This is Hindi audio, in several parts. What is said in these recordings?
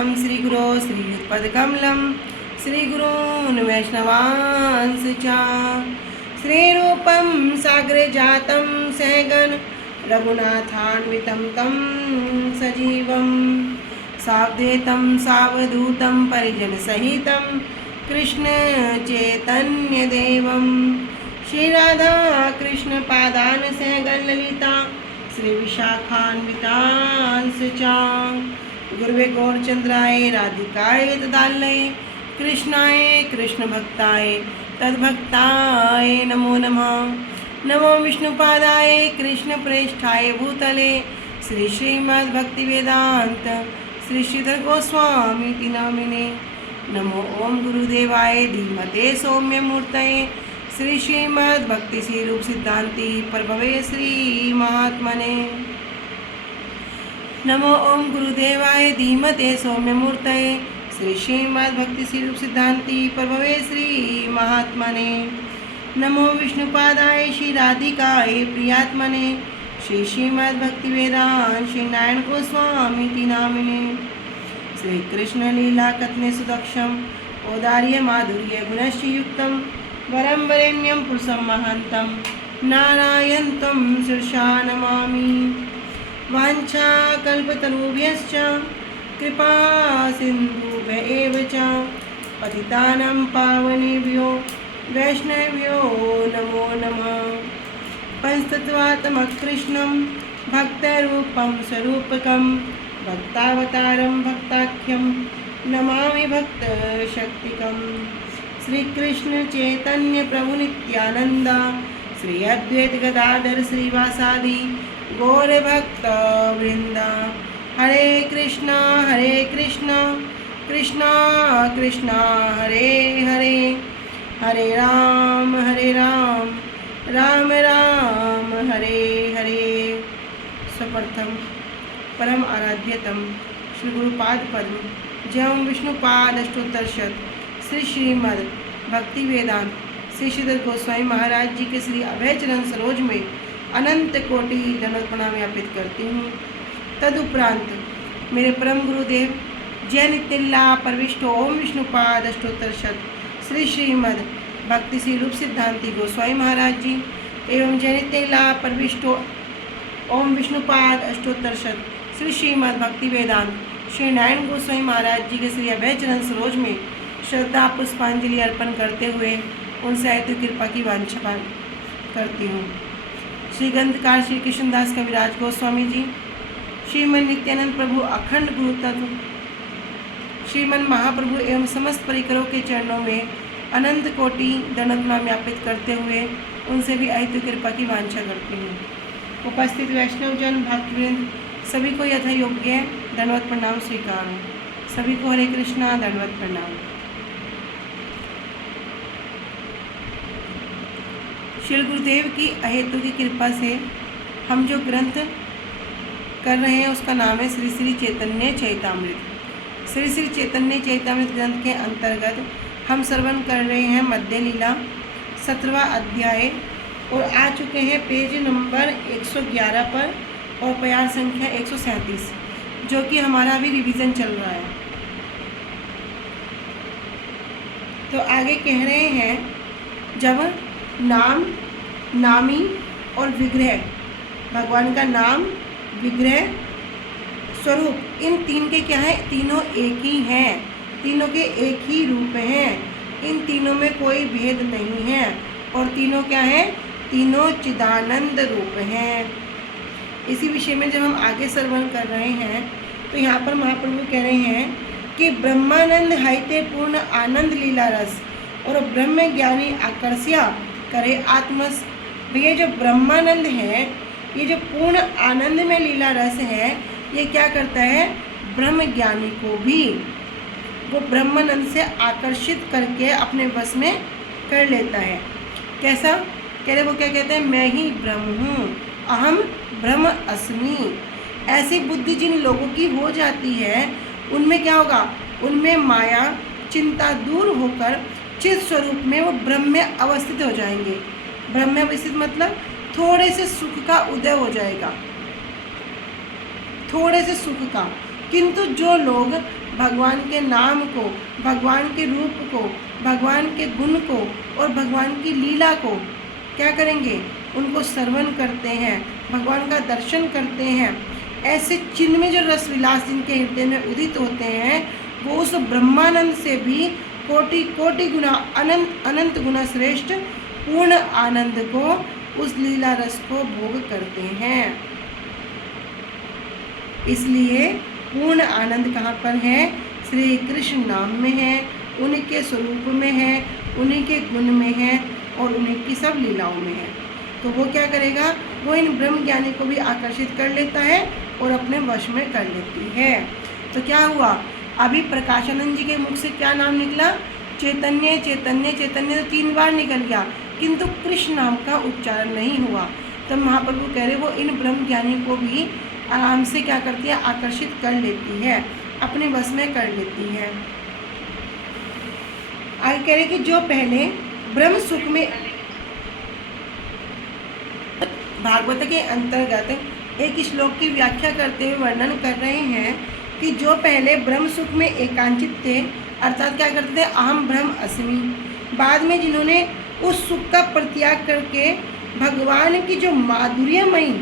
नमाम्यहं श्रीगुरो श्रीयुतपदकमलं श्रीगुरून् वैष्णवांश्च च श्रीरूपं साग्रे जातं सहगण रघुनाथान्वितं तं सजीवं सावधेतं सावधूतं परिजनसहितं कृष्णचैतन्यदेवं श्रीराधा कृष्णपादान् सहगण ललिता श्रीविशाखान्वितांश्च च गुरुवे गौरचन्द्राय राधिकाय तदालये कृष्णाय कृष्णभक्ताय तद्भक्ताय नमो नमः। नमो विष्णुपादाय कृष्णप्रेष्ठाय भूतले श्री श्रीमद्भक्तिवेदान्त श्री श्रीधर गोस्वामी नामिने। नमो ओम गुरुदेवाय धीमते सौम्यमूर्तये श्री श्रीमद्भक्ति श्री रूप सिद्धांति प्रभवे श्री महात्मने। नमो ओम गुरुदेवाय धीमते सौम्यमूर्तये श्री श्रीमद्भक्ति श्री रूप सिद्धांति प्रभवे श्री महात्मने। नमो विष्णुपादाय श्री राधिकाय प्रियात्मने श्री श्रीमद्भक्तिवेदांत श्री नारायण गोस्वामी नामिने। श्री कृष्ण लीला कथने सुदक्षम औदार्य माधुर्य गुणश्च युक्तम वरं वरेण्यं पुरुषं महान्तं नारायणं शीर्षा नमामि। वाञ्छाकल्पतरुभ्यश्च कृपा सिन्धुभ्य एव च पतितानां पावनेभ्यो वैष्णवेभ्यो नमो नमः। पंचतत्त्वात्मकृष्णं भक्तरूपं स्वरूपकं भक्तावतारं भक्ताख्यं नमामि भक्तशक्तिकम्। श्री कृष्ण चैतन्य प्रभु नित्यानंद श्री अद्वैत गदाधर श्रीवासादि गौर भक्त वृंदा। हरे कृष्णा कृष्णा कृष्णा हरे हरे हरे राम राम राम हरे हरे। स्वप्रथम परम आराध्यतम श्री गुरुपाद पद्म जयं विष्णुपाद अष्टोत्तरशत श्री श्रीमद् भक्ति वेदांत श्री श्रीधर गोस्वामी महाराज जी के श्री अभय चरण सरोज में अनंत कोटि दंडवत प्रणाम ज्ञापित करती हूँ। तदुपरांत मेरे परम गुरुदेव जय नित्यलीला परविष्ट ओम विष्णुपाद अष्टोत्तरशत श्री श्रीमद् भक्ति श्री रूप सिद्धांति गोस्वामी महाराज जी एवं जय नित्यलीला परविष्ट ओम विष्णुपाद अष्टोत्तरशत श्री श्रीमद् भक्ति वेदांत श्री नारायण गोस्वामी महाराज जी के श्री अभय चरण सरोज में श्रद्धा पुष्पांजलि अर्पण करते हुए उनसे आयतु कृपा की वांछा करती हूँ। श्री ग्रंथकार श्री कृष्णदास कविराज गोस्वामी जी, श्रीमन नित्यानंद प्रभु अखंड गुरु तत्व श्रीमन महाप्रभु एवं समस्त परिकरों के चरणों में अनंत कोटि दंडवत प्रणाम ज्ञापित करते हुए उनसे भी आयतु कृपा की वांछा करती हूँ। उपस्थित वैष्णवजन भक्तवृंद सभी को यथा योग्य दंडवत प्रणाम स्वीकार हो। सभी को हरे कृष्णा दंडवत प्रणाम। श्री गुरुदेव की अहेतु की कृपा से हम जो ग्रंथ कर रहे हैं उसका नाम है श्री श्री चैतन्य चैतामृत। श्री श्री चैतन्य चैतामृत ग्रंथ के अंतर्गत हम श्रवण कर रहे हैं मध्य लीला 17वां अध्याय और आ चुके हैं पेज नंबर 111 पर और प्यार संख्या 137 जो कि हमारा अभी रिवीजन चल रहा है। तो आगे कह रहे हैं जब नाम नामी और विग्रह भगवान का नाम विग्रह स्वरूप इन तीन के क्या है, तीनों एक ही हैं, तीनों के एक ही रूप हैं, इन तीनों में कोई भेद नहीं है और तीनों क्या है, तीनों चिदानंद रूप हैं। इसी विषय में जब हम आगे श्रवण कर रहे हैं तो यहाँ पर महाप्रभु कह रहे हैं कि ब्रह्मानंद हाइते पूर्ण आनंद लीला रस और ब्रह्म ज्ञानी आकर्ष्या करे आत्मस। भैया जो ब्रह्मानंद है, ये जो पूर्ण आनंद में लीला रस है, ये क्या करता है, ब्रह्म ज्ञानी को भी वो ब्रह्मानंद से आकर्षित करके अपने वश में कर लेता है। कैसा कह रहे, वो क्या कहते हैं, मैं ही ब्रह्म हूँ, अहम ब्रह्म अस्मि। ऐसी बुद्धि जिन लोगों की हो जाती है उनमें क्या होगा, उनमें माया चिंता दूर होकर चित स्वरूप में वो ब्रह्म में अवस्थित हो जाएंगे। ब्रह्म में अवस्थित मतलब थोड़े से सुख का उदय हो जाएगा, थोड़े से सुख का, किंतु जो लोग भगवान के नाम को, भगवान के रूप को, भगवान के गुण को और भगवान की लीला को क्या करेंगे, उनको श्रवण करते हैं, भगवान का दर्शन करते हैं, ऐसे चिन्ह में जो रस विलास जिनके हृदय में उदित होते हैं, वो उस ब्रह्मानंद से भी कोटि कोटि गुना अनंत अनंत गुना श्रेष्ठ पूर्ण आनंद को, उस लीला रस को भोग करते हैं। इसलिए पूर्ण आनंद कहाँ पर है? श्री कृष्ण नाम में है, उनके स्वरूप में है, उन्हीं के गुण में है और उन्हीं की सब लीलाओं में है। तो वो क्या करेगा? वो इन ब्रह्म ज्ञानी को भी आकर्षित कर लेता है और अपने वश में कर लेती है। तो क्या हुआ? अभी प्रकाशानंद जी के मुख से क्या नाम निकला? चैतन्य चैतन्य चैतन्य, तो 3 बार निकल गया, किंतु कृष्ण नाम का उच्चारण नहीं हुआ। तब महाप्रभु कह रहे वो इन ब्रह्म ज्ञानी को भी आराम से क्या करती है? आकर्षित कर लेती है, अपने वश में कर लेती है। आगे कह रहे कि जो पहले ब्रह्म सुख में, भागवत के अंतर्गत एक श्लोक की व्याख्या करते हुए वर्णन कर रहे हैं कि जो पहले ब्रह्म सुख में एकांचित थे, अर्थात क्या करते थे? अहम ब्रह्म अस्मि। बाद में जिन्होंने उस सुख का परित्याग करके भगवान की जो माधुर्यमयी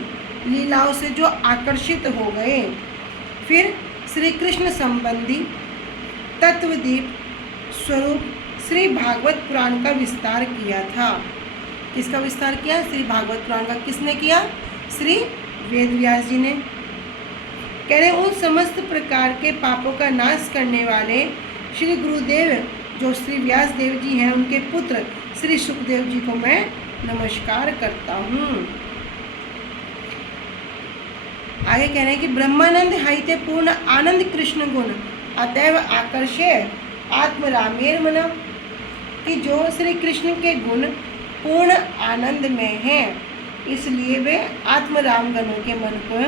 लीलाओं से जो आकर्षित हो गए, फिर श्री कृष्ण संबंधी तत्वदीप स्वरूप श्री भागवत पुराण का विस्तार किया था। किसका विस्तार किया? श्री भागवत पुराण का। किसने किया? श्री वेदव्यास जी ने। कह रहे उन समस्त प्रकार के पापों का नाश करने वाले श्री गुरुदेव जो श्री व्यास देव जी हैं, उनके पुत्र श्री सुखदेव जी को मैं नमस्कार करता हूँ। आगे कह रहे हैं कि ब्रह्मानंद हाइते पूर्ण आनंद कृष्ण गुण अतएव आकर्षे आत्मरामेर मन, कि जो श्री कृष्ण के गुण पूर्ण आनंद में हैं, इसलिए वे आत्मराम गणों के मन को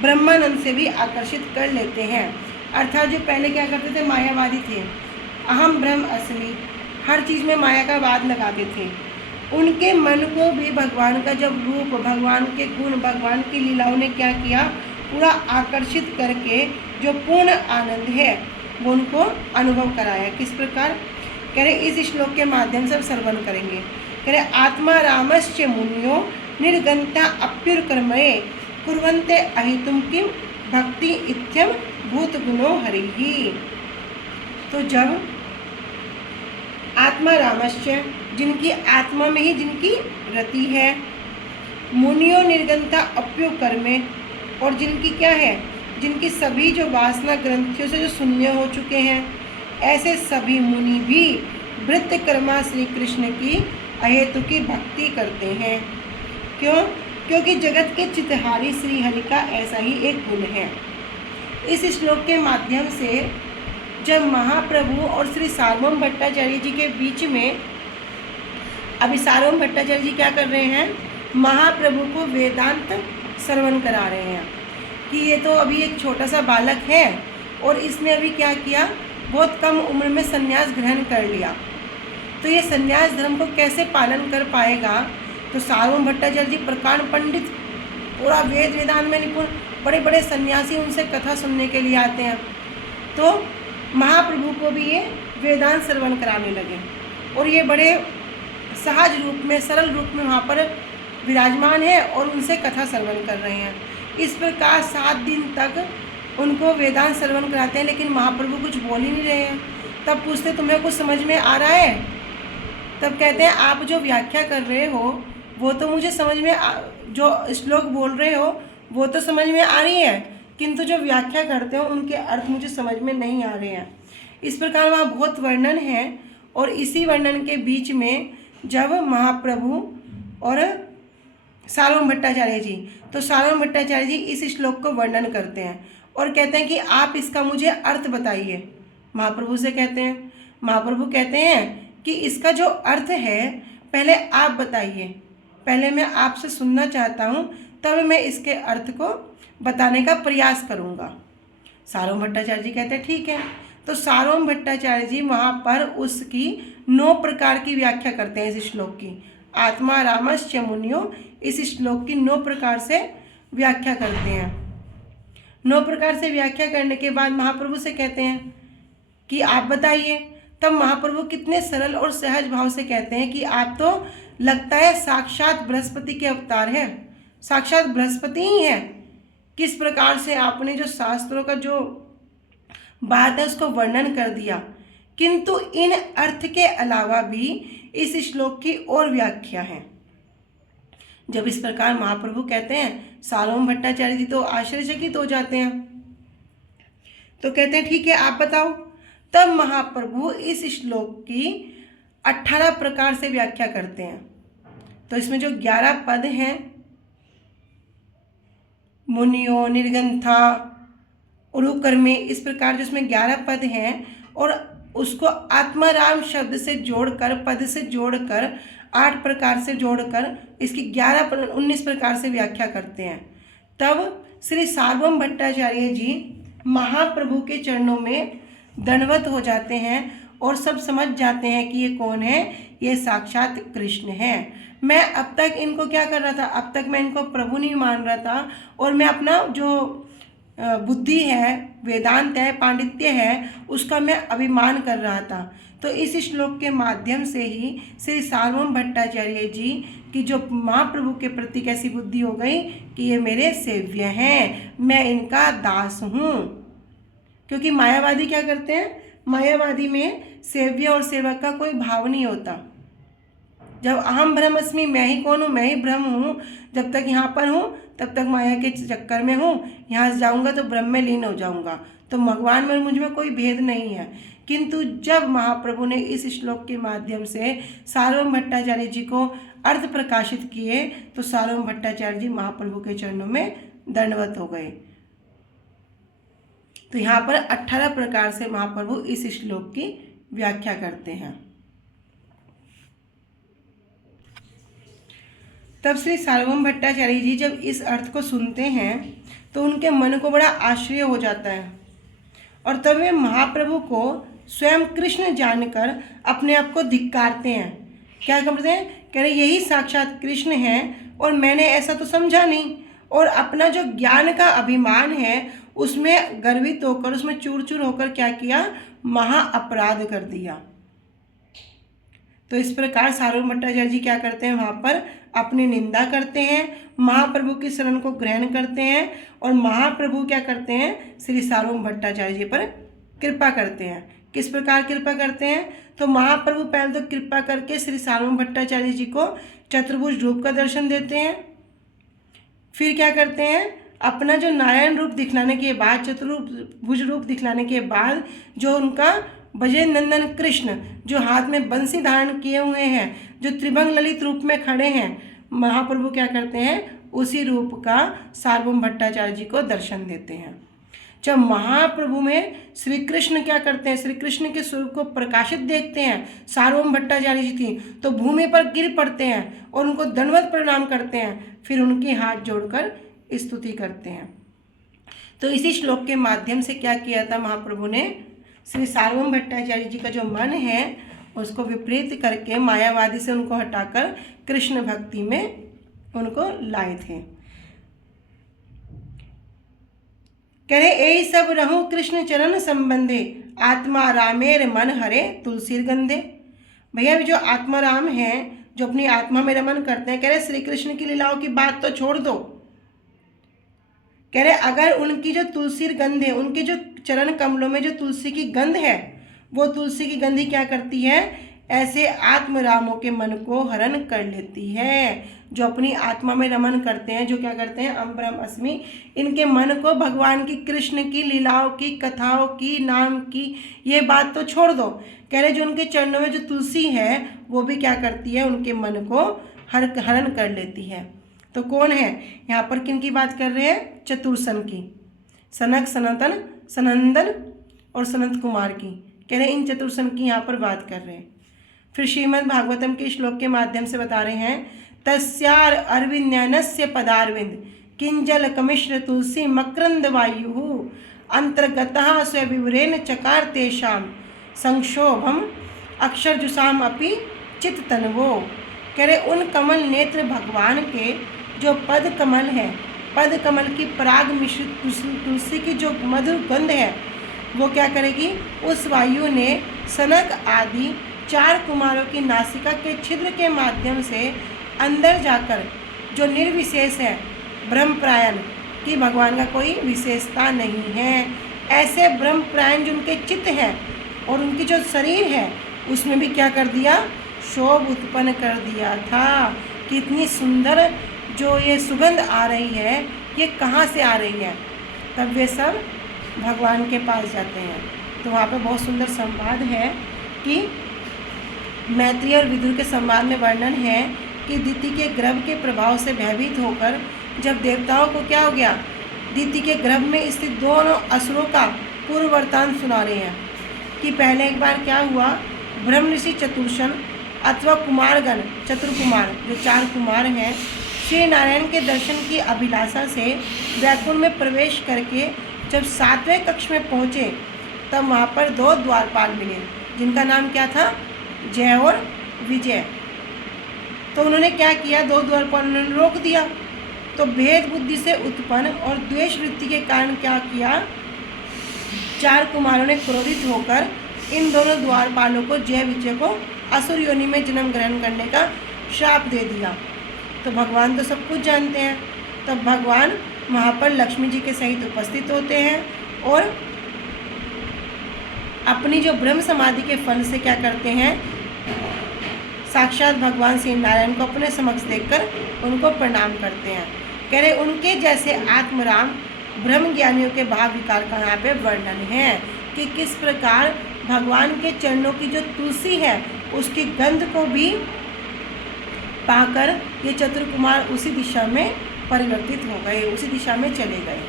ब्रह्मानंद से भी आकर्षित कर लेते हैं। अर्थात जो पहले क्या करते थे? मायावादी थे, अहम ब्रह्म अस्मि, हर चीज़ में माया का वाद लगाते थे। उनके मन को भी भगवान का जब रूप, भगवान के गुण, भगवान की लीलाओं ने क्या किया? पूरा आकर्षित करके जो पूर्ण आनंद है वो उनको अनुभव कराया। किस प्रकार? कह रहे इस श्लोक के माध्यम से श्रवण करेंगे। कह रहे आत्मा रामश्च मुनियो निर्गंता अप्युर्कर्मये कुर्वन्ते अहितुम किम भक्ति इत्यम भूत गुणो हरिहि। तो जब आत्मा रामश्च, जिनकी आत्मा में ही जिनकी रति है, मुनियो निर्गंता अप्युर्कर्मे, और जिनकी क्या है? जिनकी सभी जो वासना ग्रंथियों से जो शून्य हो चुके हैं, ऐसे सभी मुनि भी वृत्त कर्मा श्री कृष्ण की अहेतु की भक्ति करते हैं। क्यों? क्योंकि जगत के चितहारी श्री हरि का ऐसा ही एक गुण है। इस श्लोक के माध्यम से जब महाप्रभु और श्री सार्वभौम भट्टाचार्य जी के बीच में, अभी सार्वभौम भट्टाचार्य जी क्या कर रहे हैं? महाप्रभु को वेदांत श्रवण करा रहे हैं कि ये तो अभी एक छोटा सा बालक है और इसने अभी क्या किया? बहुत कम उम्र में संन्यास ग्रहण कर लिया, तो ये संन्यास धर्म को कैसे पालन कर पाएगा? तो सार्वभौम भट्टाचार्य जी प्रकांड पंडित, पूरा वेद वेदांत में निपुण, बड़े बड़े सन्यासी उनसे कथा सुनने के लिए आते हैं। तो महाप्रभु को भी ये वेदांत श्रवण कराने लगे और ये बड़े सहज रूप में, सरल रूप में वहाँ पर विराजमान है और उनसे कथा श्रवण कर रहे हैं। इस प्रकार 7 दिन तक उनको वेदांत श्रवण कराते हैं, लेकिन महाप्रभु कुछ बोल ही नहीं रहे हैं। तब पूछते तुम्हें कुछ समझ में आ रहा है? तब कहते हैं आप जो व्याख्या कर रहे हो वो तो मुझे समझ में जो श्लोक बोल रहे हो वो तो समझ में आ रही है, किंतु जो व्याख्या करते हो उनके अर्थ मुझे समझ में नहीं आ रहे हैं। इस प्रकार वहाँ बहुत वर्णन है और इसी वर्णन के बीच में जब महाप्रभु और सार्वभौम भट्टाचार्य जी, तो सार्वभौम भट्टाचार्य जी इस श्लोक को वर्णन करते हैं और कहते हैं कि आप इसका मुझे अर्थ बताइए। महाप्रभु से कहते हैं, महाप्रभु कहते हैं कि इसका जो अर्थ है पहले आप बताइए, पहले मैं आपसे सुनना चाहता हूँ, तब मैं इसके अर्थ को बताने का प्रयास करूँगा। सार्वभौम भट्टाचार्य जी कहते हैं ठीक है। तो सार्वभौम भट्टाचार्य जी वहाँ पर उसकी 9 प्रकार की व्याख्या करते हैं इस श्लोक की। आत्मा रामश्च मुनियो, इस श्लोक की 9 प्रकार से व्याख्या करते हैं। 9 प्रकार से व्याख्या करने के बाद महाप्रभु से कहते हैं कि आप बताइए। तब महाप्रभु कितने सरल और सहज भाव से कहते हैं कि आप तो लगता है साक्षात बृहस्पति के अवतार हैं, साक्षात बृहस्पति ही हैं। किस प्रकार से आपने जो शास्त्रों का जो बात है उसको वर्णन कर दिया, किंतु इन अर्थ के अलावा भी इस श्लोक की और व्याख्या है। जब इस प्रकार महाप्रभु कहते हैं, सार्वभौम भट्टाचार्य जी तो आश्चर्यचकित हो जाते हैं। तो कहते हैं ठीक है आप बताओ। तब महाप्रभु इस श्लोक की 18 प्रकार से व्याख्या करते हैं। तो इसमें जो 11 पद हैं, मुनियो निर्गंथा उरुकर्मे, इस प्रकार जो इसमें 11 पद हैं और उसको आत्माराम शब्द से जोड़कर, पद से जोड़कर 8 प्रकार से जोड़कर इसकी 19 प्रकार से व्याख्या करते हैं। तब श्री सार्वभौम भट्टाचार्य जी महाप्रभु के चरणों में दंडवत हो जाते हैं और सब समझ जाते हैं कि ये कौन है, ये साक्षात कृष्ण है। मैं अब तक इनको क्या कर रहा था, अब तक मैं इनको प्रभु नहीं मान रहा था और मैं अपना जो बुद्धि है, वेदांत है, पांडित्य है, उसका मैं अभिमान कर रहा था। तो इस श्लोक के माध्यम से ही श्री सार्वभौम भट्टाचार्य जी की जो महाप्रभु के प्रति कैसी बुद्धि हो गई कि ये मेरे सेव्य हैं, मैं इनका दास हूँ। क्योंकि मायावादी क्या करते हैं, मायावादी में सेव्य और सेवक का कोई भाव नहीं होता। जब अहम ब्रह्मस्मि, मैं ही कौन हूँ, मैं ही ब्रह्म हूँ, जब तक यहाँ पर हूँ तब तक माया के चक्कर में हूँ, यहाँ से जाऊँगा तो ब्रह्म में लीन हो जाऊँगा, तो भगवान में मुझ में कोई भेद नहीं है। किंतु जब महाप्रभु ने इस श्लोक के माध्यम से सार्वभौम भट्टाचार्य जी को अर्थ प्रकाशित किए तो सार्वभौम भट्टाचार्य जी महाप्रभु के चरणों में दंडवत हो गए। तो यहाँ पर 18 प्रकार से महाप्रभु इस श्लोक की व्याख्या करते हैं। तब श्री सार्वभौम भट्टाचार्य जी जब इस अर्थ को सुनते हैं तो उनके मन को बड़ा आश्चर्य हो जाता है और तब वे महाप्रभु को स्वयं कृष्ण जानकर अपने आप को धिक्कारते हैं। क्या करते हैं, कह रहे यही साक्षात कृष्ण हैं और मैंने ऐसा तो समझा नहीं, और अपना जो ज्ञान का अभिमान है उसमें गर्वित होकर, उसमें चूर चूर होकर क्या किया, महा अपराध कर दिया। तो इस प्रकार सार्वभौम भट्टाचार्य जी क्या करते हैं, वहाँ पर अपनी निंदा करते हैं, महाप्रभु की शरण को ग्रहण करते हैं और महाप्रभु क्या करते हैं, श्री सार्वभौम भट्टाचार्य जी पर कृपा करते हैं। किस प्रकार कृपा करते हैं, तो महाप्रभु पहले तो कृपा करके श्री सार्वभौम भट्टाचार्य जी को चतुर्भुज रूप का दर्शन देते हैं। फिर क्या करते हैं, अपना जो नारायण रूप दिखलाने के बाद, चतुर्भुज रूप दिखलाने के बाद, जो उनका बजरंग नंदन कृष्ण जो हाथ में बंसी धारण किए हुए हैं, जो त्रिभंग ललित रूप में खड़े हैं, महाप्रभु क्या करते हैं, उसी रूप का सार्वभौम भट्टाचार्य जी को दर्शन देते हैं। जब महाप्रभु में श्री कृष्ण क्या करते हैं, श्री कृष्ण के स्वरूप को प्रकाशित देखते हैं सार्वभौम भट्टाचार्य जी थी, तो भूमि पर गिर पड़ते हैं और उनको दंडवत प्रणाम करते हैं, फिर उनके हाथ जोड़कर स्तुति करते हैं। तो इसी श्लोक के माध्यम से क्या किया था महाप्रभु ने, श्री सार्वभौम भट्टाचार्य जी का जो मन है उसको विपरीत करके, मायावादी से उनको हटाकर कृष्ण भक्ति में उनको लाए थे। कह रहे यही सब रहूं कृष्ण चरण संबंधे, आत्मा रामेर मन हरे तुलसीर गंधे। भैया जो आत्मा राम हैं, जो अपनी आत्मा में रमन करते हैं, कह रहे श्री कृष्ण की लीलाओं की बात तो छोड़ दो। कह रहे अगर उनकी जो तुलसी गंध है, उनके जो चरण कमलों में जो तुलसी की गंध है, वो तुलसी की गंध ही क्या करती है, ऐसे आत्मरामों के मन को हरण कर लेती है। जो अपनी आत्मा में रमन करते हैं, जो क्या करते हैं, अहम ब्रह्म अस्मि, इनके मन को भगवान की, कृष्ण की लीलाओं की, कथाओं की, नाम की, ये बात तो छोड़ दो। कह रहे जो उनके चरणों में जो तुलसी है वो भी क्या करती है, उनके मन को हरण कर लेती है। तो कौन है यहाँ पर, किन की बात कर रहे हैं, चतुर्सन की, सनक, सनातन, सनंदन और सनत कुमार की। कह रहे इन चतुर्सन की यहाँ पर बात कर रहे हैं। फिर श्रीमद् भागवतम के श्लोक के माध्यम से बता रहे हैं, तस्यार अरविंदनस्य पदारविंद किंजल कमिश्र तुलसी मकरंद वायु अंतर्गतः स्वविवरेण चकार तेषाम संक्षोभम अक्षरजुषाम अपि चित्ततनवो। कह रहे उन कमल नेत्र भगवान के जो पद कमल है, पद कमल की पराग मिश्रित तुलसी की जो मधुर गंध है वो क्या करेगी, उस वायु ने सनक आदि 4 कुमारों की नासिका के छिद्र के माध्यम से अंदर जाकर जो निर्विशेष है, ब्रह्मप्रायण कि भगवान का कोई विशेषता नहीं है, ऐसे ब्रह्मप्रायण जो उनके चित्त है और उनकी जो शरीर है उसमें भी क्या कर दिया, शोभ उत्पन्न कर दिया था। कितनी सुंदर जो ये सुगंध आ रही है, ये कहाँ से आ रही है। तब वे सब भगवान के पास जाते हैं। तो वहाँ पे बहुत सुंदर संवाद है कि मैत्री और विदुर के संवाद में वर्णन है कि दिति के गर्भ के प्रभाव से भयभीत होकर जब देवताओं को क्या हो गया, दिति के गर्भ में स्थित दोनों असुरों का पूर्व वृत्तांत सुना रहे हैं कि पहले एक बार क्या हुआ, ब्रह्म ऋषि चतुर्शन अथवा कुमारगण, चतुर्कुमार जो 4 कुमार हैं, श्री नारायण के दर्शन की अभिलाषा से वैकुंठ में प्रवेश करके जब 7वें कक्ष में पहुँचे तब वहाँ पर 2 द्वारपाल मिले जिनका नाम क्या था, जय और विजय। तो उन्होंने क्या किया, 2 द्वारपाल उन्होंने रोक दिया। तो भेद बुद्धि से उत्पन्न और द्वेष वृत्ति के कारण क्या किया, 4 कुमारों ने क्रोधित होकर इन दोनों द्वारपालों को, जय विजय को असुर योनि में जन्म ग्रहण करने का श्राप दे दिया। तो भगवान तो सब कुछ जानते हैं। तब भगवान वहाँ पर लक्ष्मी जी के सहित उपस्थित होते हैं और अपनी जो ब्रह्म समाधि के फल से क्या करते हैं, साक्षात भगवान श्री नारायण को अपने समक्ष देखकर उनको प्रणाम करते हैं। कह रहे उनके जैसे आत्मराम ब्रह्म ज्ञानियों के भाव विकार का यहाँ पे वर्णन है कि किस प्रकार भगवान के चरणों की जो तुलसी है उसकी गंध को भी पाकर ये चतुर्कुमार उसी दिशा में परिवर्तित हो गए, उसी दिशा में चले गए।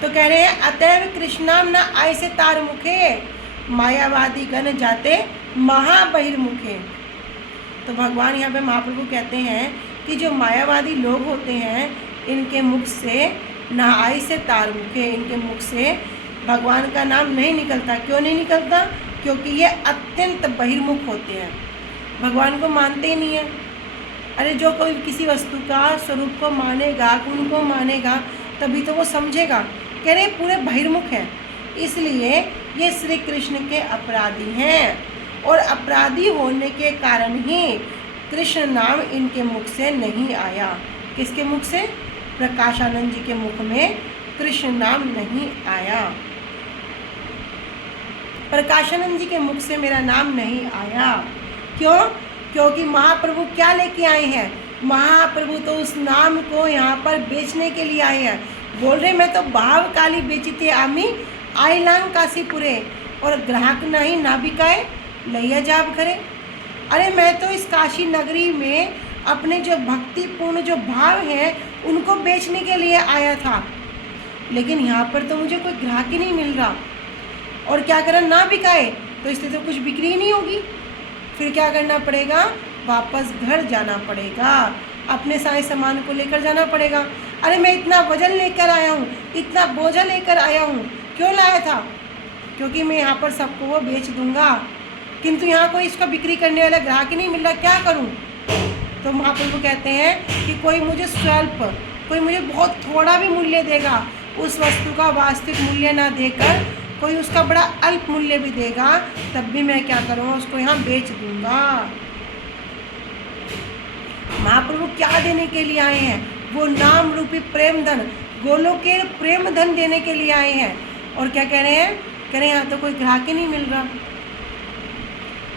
तो कह रहे हैं अतएव कृष्णाम न आय से तार मुखे, मायावादी गण जाते महाबहिर्मुखे। तो भगवान यहाँ पे महाप्रभु कहते हैं कि जो मायावादी लोग होते हैं इनके मुख से न आय से तार मुखे, इनके मुख से भगवान का नाम नहीं निकलता। क्यों नहीं निकलता, क्योंकि ये अत्यंत बहिर्मुख होते हैं, भगवान को मानते ही नहीं है। अरे जो कोई किसी वस्तु का स्वरूप को मानेगा, गुण को मानेगा, तभी तो वो समझेगा। कह रहे पूरे बहिर्मुख है, इसलिए ये श्री कृष्ण के अपराधी हैं और अपराधी होने के कारण ही कृष्ण नाम इनके मुख से नहीं आया। किसके मुख से, प्रकाशानंद जी के मुख में कृष्ण नाम नहीं आया। प्रकाशानंद जी के मुख से मेरा नाम नहीं आया। क्यों, क्योंकि महाप्रभु क्या लेके आए हैं, महाप्रभु तो उस नाम को यहाँ पर बेचने के लिए आए हैं। बोल रहे मैं तो भाव काली बेचते आमी आईलांग काशीपुरे और ग्राहक नहीं ना बिकाए लैया जाब करे। अरे मैं तो इस काशी नगरी में अपने जो भक्तिपूर्ण जो भाव हैं उनको बेचने के लिए आया था, लेकिन यहाँ पर तो मुझे कोई ग्राहक ही नहीं मिल रहा। और क्या करें, ना बिकाए तो इससे तो कुछ बिक्री ही नहीं होगी। फिर क्या करना पड़ेगा, वापस घर जाना पड़ेगा, अपने सारे सामान को लेकर जाना पड़ेगा। अरे मैं इतना वजन लेकर आया हूँ, इतना बोझा लेकर आया हूँ, क्यों लाया था, क्योंकि मैं यहाँ पर सबको वो बेच दूँगा, किंतु यहाँ कोई इसका बिक्री करने वाला ग्राहक ही नहीं मिल रहा, क्या करूँ। तो महाप्रभु कहते हैं कि कोई मुझे स्वल्प, कोई मुझे बहुत थोड़ा भी मूल्य देगा, उस वस्तु का वास्तविक मूल्य ना देकर कोई उसका बड़ा अल्प मूल्य भी देगा, तब भी मैं क्या करूँगा, उसको यहाँ बेच दूँगा। महाप्रभु क्या देने के लिए आए हैं, वो नाम रूपी प्रेम धन, गोलों के प्रेम धन देने के लिए आए हैं। और क्या कह रहे हैं, कह रहे हैं यहाँ तो कोई ग्राहक ही नहीं मिल रहा,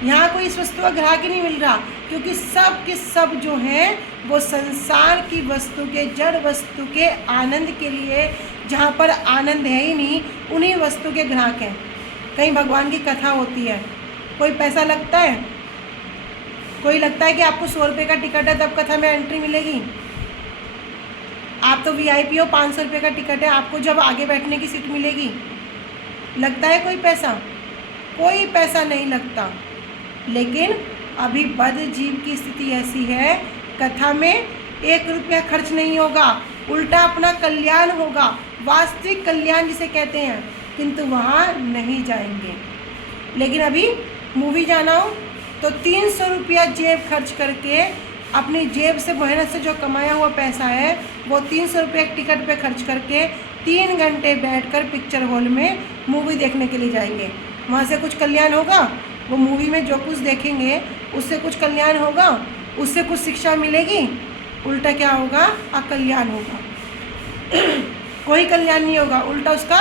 यहाँ कोई इस वस्तु का ग्राहक ही नहीं मिल रहा, क्योंकि सब के सब जो हैं वो संसार की वस्तु के, जड़ वस्तु के आनंद के लिए, जहाँ पर आनंद है ही नहीं, उन्हीं वस्तु के ग्राहक हैं। कहीं भगवान की कथा होती है, कोई पैसा लगता है, कोई लगता है कि आपको 100 रुपये का टिकट है तब कथा में एंट्री मिलेगी। आप तो VIP हो, 500 रुपये का टिकट है, आपको जब आगे बैठने की सीट मिलेगी। लगता है कोई पैसा, कोई पैसा नहीं लगता। लेकिन अभी बद्ध जीव की स्थिति ऐसी है, कथा में 1 रुपया खर्च नहीं होगा, उल्टा अपना कल्याण होगा, वास्तविक कल्याण जिसे कहते हैं, किंतु वहाँ नहीं जाएंगे। लेकिन अभी मूवी जाना हो तो 300 रुपया जेब खर्च करके अपनी जेब से मेहनत से जो कमाया हुआ पैसा है वो 300 रुपये एक टिकट पे खर्च करके 3 घंटे बैठकर पिक्चर हॉल में मूवी देखने के लिए जाएंगे। वहाँ से कुछ कल्याण होगा? वो मूवी में जो कुछ देखेंगे उससे कुछ कल्याण होगा? उससे कुछ शिक्षा मिलेगी? उल्टा क्या होगा? अकल्याण होगा। कोई कल्याण नहीं होगा, उल्टा उसका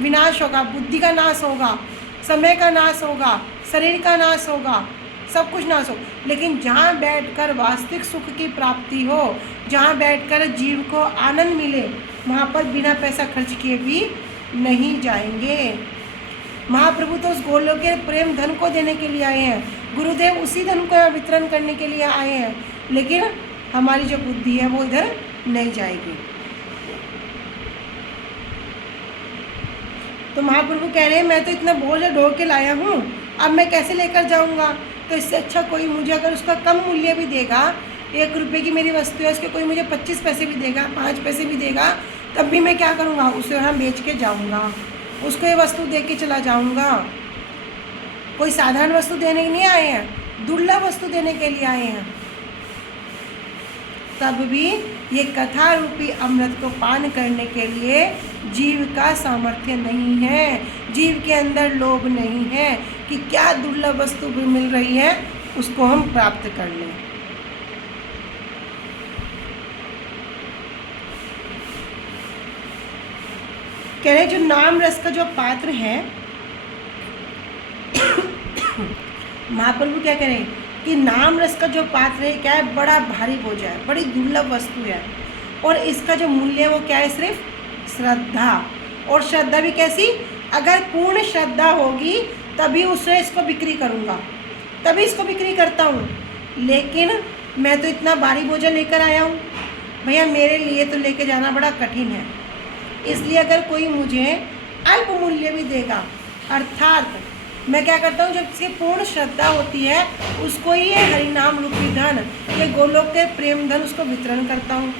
विनाश होगा, बुद्धि का नाश होगा, समय का नाश होगा, शरीर का नाश होगा, सब कुछ नाश हो। लेकिन जहाँ बैठकर वास्तविक सुख की प्राप्ति हो, जहाँ बैठकर जीव को आनंद मिले, वहाँ पर बिना पैसा खर्च किए भी नहीं जाएंगे। महाप्रभु तो उस गोलोक के प्रेम धन को देने के लिए आए हैं, गुरुदेव उसी धन को वितरण करने के लिए आए हैं, लेकिन हमारी जो बुद्धि है वो इधर नहीं जाएगी। तो महाप्रभु कह रहे हैं मैं तो इतना बोझ ढो के लाया हूँ, अब मैं कैसे लेकर जाऊँगा? तो इससे अच्छा कोई मुझे अगर उसका कम मूल्य भी देगा, 1 रुपये की मेरी वस्तु है, उसके कोई मुझे 25 पैसे भी देगा, 5 पैसे भी देगा, तब भी मैं क्या करूँगा? उसे वहाँ बेच के जाऊँगा, उसको ये वस्तु दे के चला जाऊँगा। कोई साधारण वस्तु देने के नहीं आए हैं, दुर्लभ वस्तु देने के लिए आए हैं। तब भी ये कथा रूपी अमृत को पान करने के लिए जीव का सामर्थ्य नहीं है, जीव के अंदर लोभ नहीं है कि क्या दुर्लभ वस्तु भी मिल रही है उसको हम प्राप्त कर लें। कह रहे जो नाम रस का जो पात्र है, महाप्रभु क्या कह रहे हैं कि नाम रस का जो पात्र है क्या है? बड़ा भारी बोझ है, बड़ी दुर्लभ वस्तु है, और इसका जो मूल्य है वो क्या है? सिर्फ श्रद्धा। और श्रद्धा भी कैसी? अगर पूर्ण श्रद्धा होगी तभी उससे इसको बिक्री करूँगा, तभी इसको बिक्री करता हूँ। लेकिन मैं तो इतना भारी बोझा लेकर आया हूँ भैया, मेरे लिए तो लेके जाना बड़ा कठिन है। इसलिए अगर कोई मुझे अल्प मूल्य भी देगा, अर्थात मैं क्या करता हूँ, जब इसकी पूर्ण श्रद्धा होती है उसको ये हरिनाम रूपी धन, ये गोलोक के प्रेम धन, उसको वितरण करता हूँ।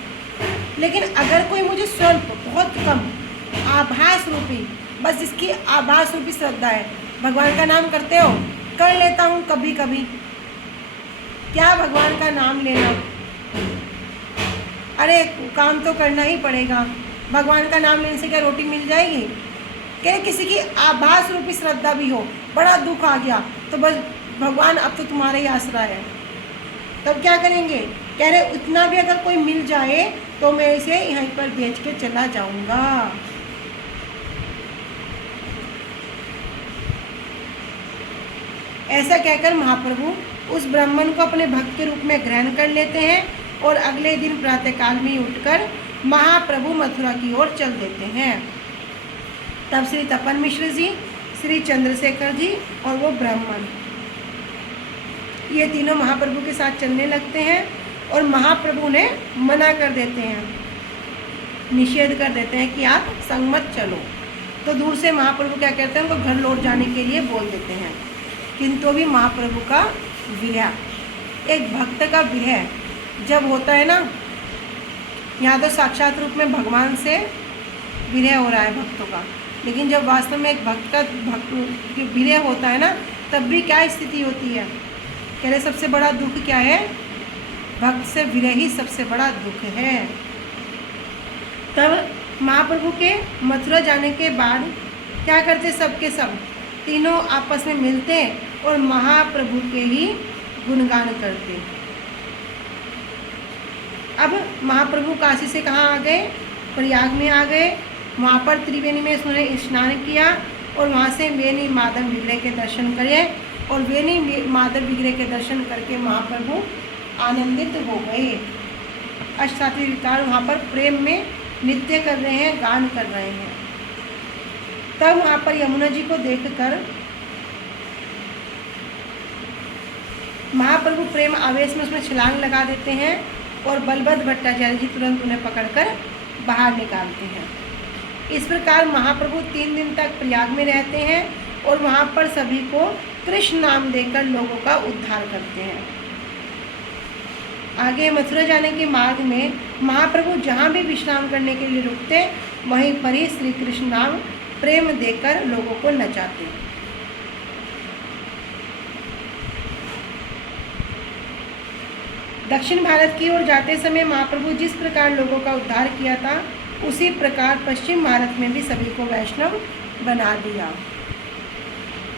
लेकिन अगर कोई मुझे स्वल्प, बहुत कम, आभास रूपी, बस इसकी आभास रूपी श्रद्धा है, भगवान का नाम करते हो? कर लेता हूँ कभी कभी। क्या भगवान का नाम लेना? अरे काम तो करना ही पड़ेगा, भगवान का नाम लेने से क्या रोटी मिल जाएगी? कह किसी की आभास रूपी श्रद्धा भी हो, बड़ा दुख आ गया तो बस भगवान अब तो तुम्हारे ही आसरा है, तब क्या करेंगे? कह रहे इतना भी अगर कोई मिल जाए तो मैं इसे यहीं पर बेच के चला जाऊंगा। ऐसा कहकर महाप्रभु उस ब्राह्मण को अपने भक्त के रूप में ग्रहण कर लेते हैं और अगले दिन प्रातःकाल में उठकर महाप्रभु मथुरा की ओर चल देते हैं। तब श्री तपन मिश्र जी, श्री चंद्रशेखर जी और वो ब्राह्मण, ये तीनों महाप्रभु के साथ चलने लगते हैं और महाप्रभु ने मना कर देते हैं, निषेध कर देते हैं कि आप संग मत चलो। तो दूर से महाप्रभु क्या कहते हैं, उनको घर लौट जाने के लिए बोल देते हैं। किंतु भी महाप्रभु का विरह, एक भक्त का विरह जब होता है ना, यहाँ तो साक्षात रूप में भगवान से विरह हो रहा है भक्तों का, लेकिन जब वास्तव में एक भक्त का विरह होता है ना, तब भी क्या स्थिति होती है? कह रहे सबसे बड़ा दुख क्या है? भक्त से विरह ही सबसे बड़ा दुख है। तब महाप्रभु के मथुरा जाने के बाद क्या करते? सबके सब तीनों आपस में मिलते और महाप्रभु के ही गुणगान करते। अब महाप्रभु काशी से कहाँ आ गए? प्रयाग में आ गए। वहाँ पर त्रिवेणी में उन्होंने स्नान किया और वहाँ से वेणी माधव विग्रह के दर्शन करे, और वेणी माधव विग्रह के दर्शन करके महाप्रभु आनंदित हो गए। अष्टात्रिक विकार वहाँ पर प्रेम में नृत्य कर रहे हैं, गान कर रहे हैं। तब वहाँ पर यमुना जी को देखकर महाप्रभु प्रेम आवेश में उसमें छलांग लगा देते हैं और बलभद्र भट्टाचार्य जी तुरंत उन्हें पकड़कर बाहर निकालते हैं। इस प्रकार महाप्रभु 3 दिन तक प्रयाग में रहते हैं और वहाँ पर सभी को कृष्ण नाम देकर लोगों का उद्धार करते हैं। आगे मथुरा जाने के मार्ग में महाप्रभु जहाँ भी विश्राम करने के लिए रुकते, वहीं पर ही श्री कृष्ण नाम प्रेम देकर लोगों को नचाते। दक्षिण भारत की ओर जाते समय महाप्रभु जिस प्रकार लोगों का उद्धार किया था, उसी प्रकार पश्चिम भारत में भी सभी को वैष्णव बना दिया।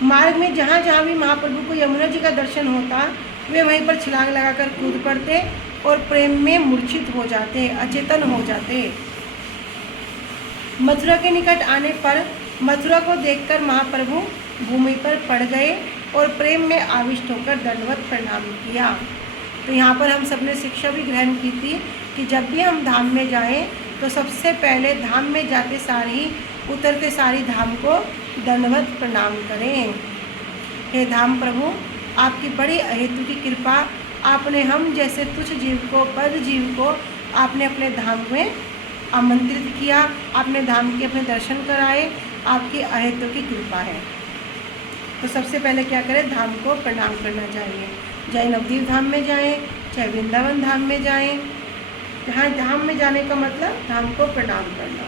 मार्ग में जहाँ जहाँ भी महाप्रभु को यमुना जी का दर्शन होता, वे वहीं पर छलांग लगाकर कूद पड़ते और प्रेम में मूर्छित हो जाते, अचेतन हो जाते। मथुरा के निकट आने पर मथुरा को देखकर महाप्रभु भूमि पर पड़ गए और प्रेम में आविष्ट होकर दंडवत प्रणाम किया। तो यहाँ पर हम सबने शिक्षा भी ग्रहण की थी कि जब भी हम धाम में जाएं तो सबसे पहले धाम में जाते सारी उतरते सारी धाम को दंडवत प्रणाम करें। हे धाम प्रभु, आपकी बड़ी अहेतु की कृपा, आपने हम जैसे तुच्छ जीव को, पद जीव को आपने अपने धाम में आमंत्रित किया, आपने धाम के अपने दर्शन कराए, आपकी अहेतु की कृपा है। तो सबसे पहले क्या करें, धाम को प्रणाम करना चाहिए। चाहे नवदीप धाम में जाएं, चाहे वृंदावन धाम में जाएं, जहाँ धाम में जाने का मतलब धाम को प्रणाम करना।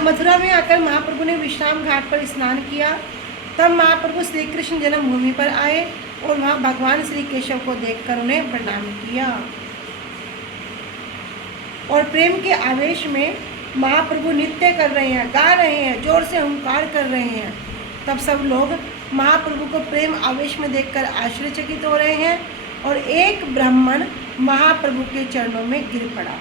मथुरा में आकर महाप्रभु ने विश्राम घाट पर स्नान किया। तब महाप्रभु श्री कृष्ण जन्मभूमि पर आए और वहाँ भगवान श्री केशव को देखकर उन्हें प्रणाम किया और प्रेम के आवेश में महाप्रभु नृत्य कर रहे हैं, गा रहे हैं, जोर से हुंकार कर रहे हैं। तब सब लोग महाप्रभु को प्रेम आवेश में देखकर आश्चर्यचकित हो रहे हैं और एक ब्राह्मण महाप्रभु के चरणों में गिर पड़ा।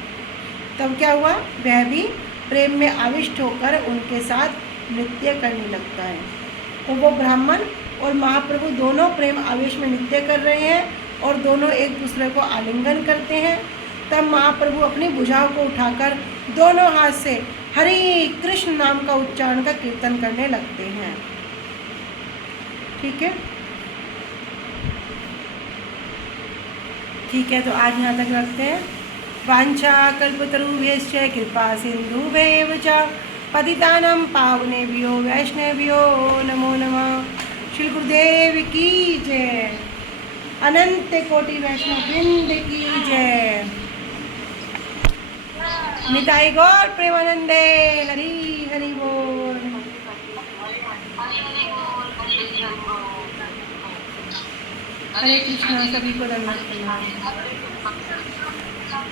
तब क्या हुआ, वह भी प्रेम में आविष्ट होकर उनके साथ नृत्य करने लगता है। तो वो ब्राह्मण और महाप्रभु दोनों प्रेम आवेश में नृत्य कर रहे हैं और दोनों एक दूसरे को आलिंगन करते हैं। तब महाप्रभु अपनी भुजाओं को उठाकर दोनों हाथ से हरि कृष्ण नाम का उच्चारण का कीर्तन करने लगते हैं। ठीक है, ठीक है, तो आज यहाँ तक रखते हैं। वांछा कल्पतरुभ्यश्च कृपा सिन्धुभ्येव च पतितानां पावनेभ्यो वैष्णवेभ्यो नमो नमः। श्री गुरुदेव की जय, अनंत कोटि वैष्णव वृंद की जय। निताई गौर प्रेमानंदे, हरि हरि बोल। हरे कृष्णा, सभी को धन्यवाद।